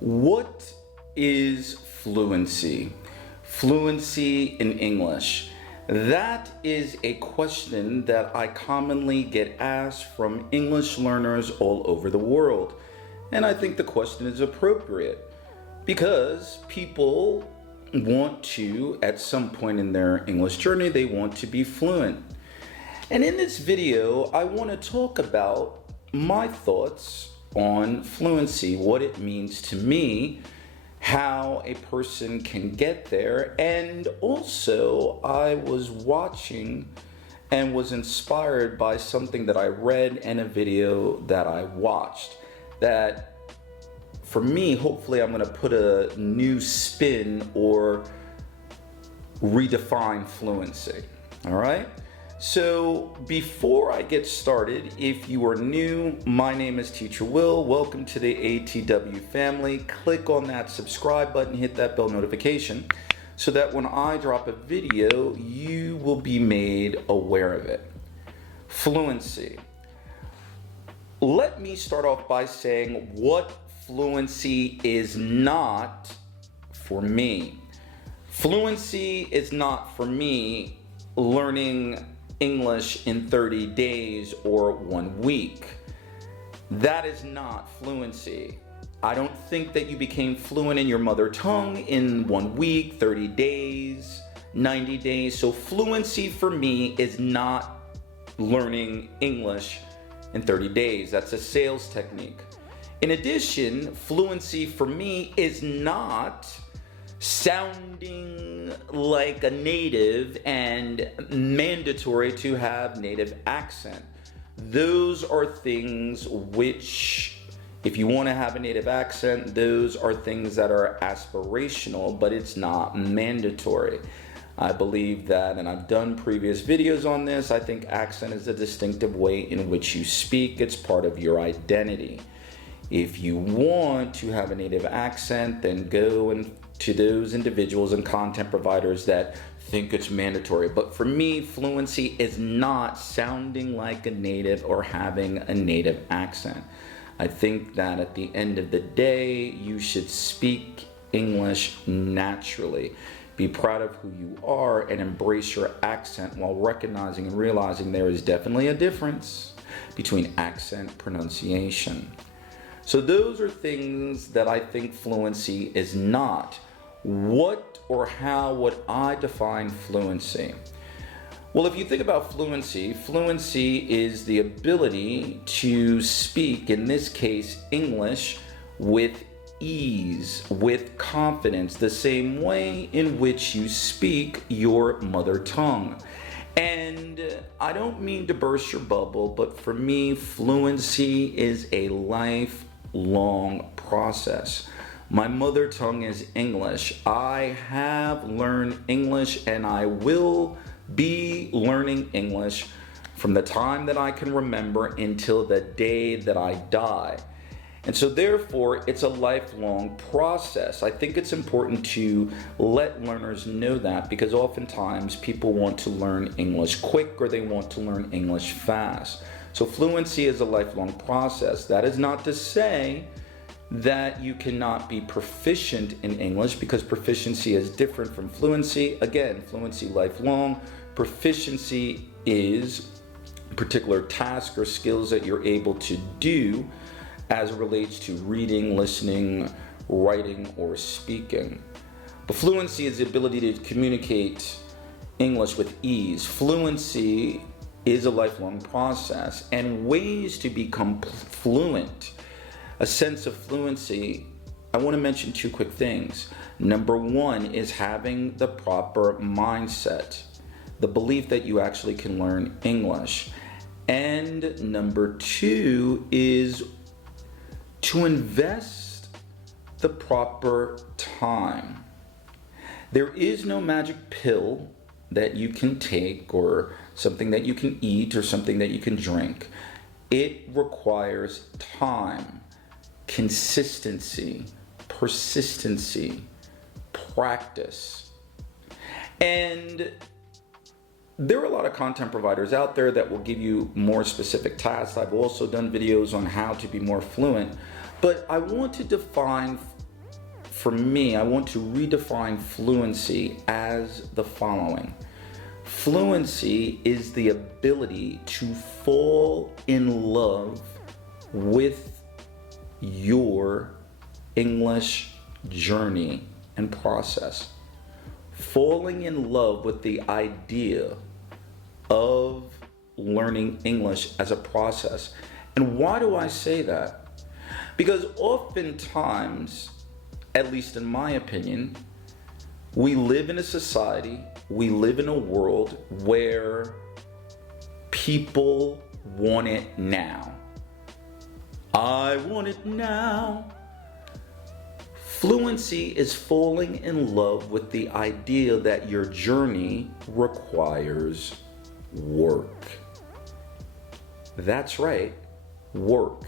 What is fluency? Fluency in English. That is a question that I commonly get asked from English learners all over the world. And I think the question is appropriate because people want to, at some point in their English journey, they want to be fluent. And in this video, I want to talk about my thoughts on fluency, what it means to me, how a person can get there, and also I was watching and was inspired by something that I read and a video that I watched that for me, hopefully I'm going to put a new spin or redefine fluency. All right? So before I get started, if you are new, my name is Teacher Will. Welcome to the ATW family. Click on that subscribe button, hit that bell notification so that when I drop a video, you will be made aware of it. Fluency. Let me start off by saying what fluency is not for me. Fluency is not for me learning English in 30 days or 1 week. That is not fluency. I don't think that you became fluent in your mother tongue in 1 week, 30 days, 90 days. So fluency for me is not learning English in 30 days. That's a sales technique. In addition, fluency for me is not sounding like a native and mandatory to have native accent. Those are things which, if you want to have a native accent, those are things that are aspirational, but it's not mandatory. I believe that, and I've done previous videos on this, I think accent is a distinctive way in which you speak. It's part of your identity. If you want to have a native accent, then go and to those individuals and content providers that think it's mandatory. But for me, fluency is not sounding like a native or having a native accent. I think that at the end of the day, you should speak English naturally. Be proud of who you are and embrace your accent while recognizing and realizing there is definitely a difference between accent pronunciation. So those are things that I think fluency is not. What or how would I define fluency? Well, if you think about fluency, fluency is the ability to speak, in this case, English, with ease, with confidence, the same way in which you speak your mother tongue. And I don't mean to burst your bubble, but for me, fluency is a lifelong process. My mother tongue is English. I have learned English and I will be learning English from the time that I can remember until the day that I die. And so therefore, it's a lifelong process. I think it's important to let learners know that because oftentimes people want to learn English quick or they want to learn English fast. So fluency is a lifelong process. That is not to say that you cannot be proficient in English because proficiency is different from fluency. Again, fluency lifelong. Proficiency is a particular task or skills that you're able to do as it relates to reading, listening, writing, or speaking. But fluency is the ability to communicate English with ease. Fluency is a lifelong process, and ways to become fluent, a sense of fluency, I want to mention 2 quick things. Number 1 is having the proper mindset, the belief that you actually can learn English. And number 2 is to invest the proper time. There is no magic pill that you can take or something that you can eat or something that you can drink. It requires time, consistency, persistency, practice. And there are a lot of content providers out there that will give you more specific tasks. I've also done videos on how to be more fluent, but I want to define for me, I want to redefine fluency as the following. Fluency is the ability to fall in love with your English journey and process. Falling in love with the idea of learning English as a process. And why do I say that? Because oftentimes, at least in my opinion, we live in a society, we live in a world where people want it now. I want it now. Fluency is falling in love with the idea that your journey requires work. That's right, work.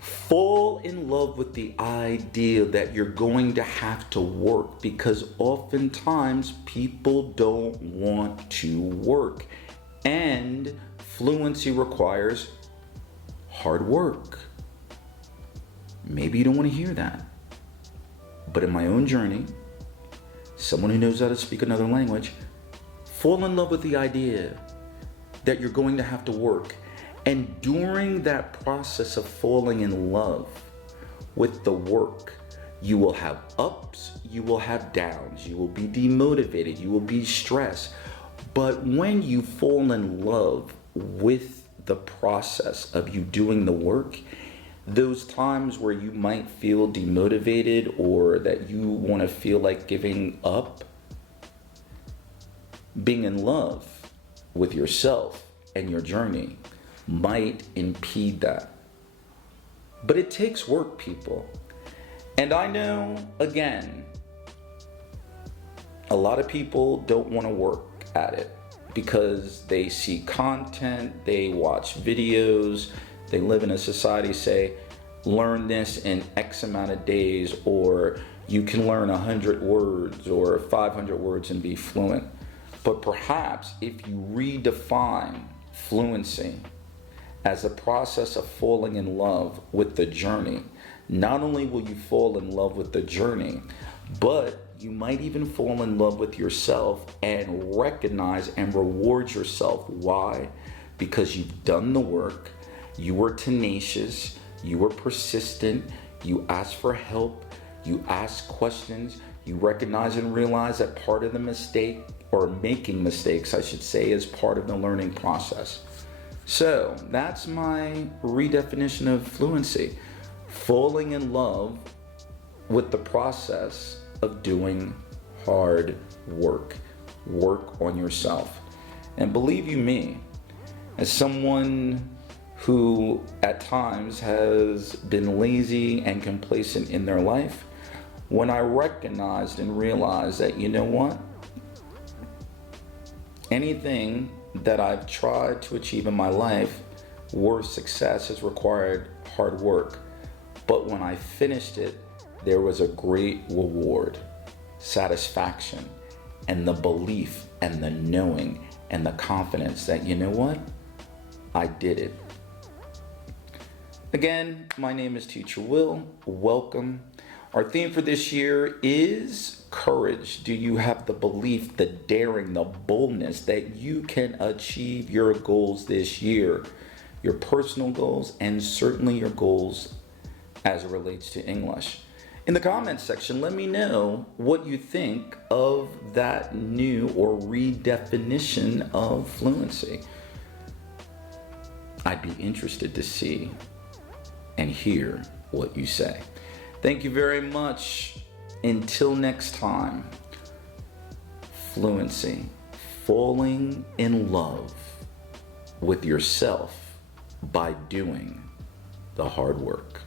Fall in love with the idea that you're going to have to work, because oftentimes people don't want to work. And fluency requires hard work. Maybe you don't want to hear that. But in my own journey, someone who knows how to speak another language, fall in love with the idea that you're going to have to work. And during that process of falling in love with the work, you will have ups, you will have downs, you will be demotivated, you will be stressed. But when you fall in love with the process of you doing the work, those times where you might feel demotivated or that you want to feel like giving up, being in love with yourself and your journey might impede that. But it takes work, people. And I know, again, a lot of people don't want to work at it because they see content, they watch videos, they live in a society, say, learn this in X amount of days, or you can learn 100 words or 500 words and be fluent. But perhaps if you redefine fluency as a process of falling in love with the journey, not only will you fall in love with the journey, but you might even fall in love with yourself and recognize and reward yourself. Why? Because you've done the work, you were tenacious, you were persistent, you asked for help, you asked questions, you recognize and realize that part of the mistake, or making mistakes, I should say, is part of the learning process. So that's my redefinition of fluency. Falling in love with the process of doing hard work. Work on yourself. And believe you me, as someone who at times has been lazy and complacent in their life, when I recognized and realized that, you know what? Anything that I've tried to achieve in my life, worth success has required hard work. But when I finished it, there was a great reward, satisfaction, and the belief and the knowing and the confidence that, you know what? I did it. Again, my name is Teacher Will. Welcome. Our theme for this year is courage. Do you have the belief, the daring, the boldness that you can achieve your goals this year? Your personal goals and certainly your goals as it relates to English. In the comments section, let me know what you think of that new or redefinition of fluency. I'd be interested to see and hear what you say. Thank you very much. Until next time, fluency, falling in love with yourself by doing the hard work.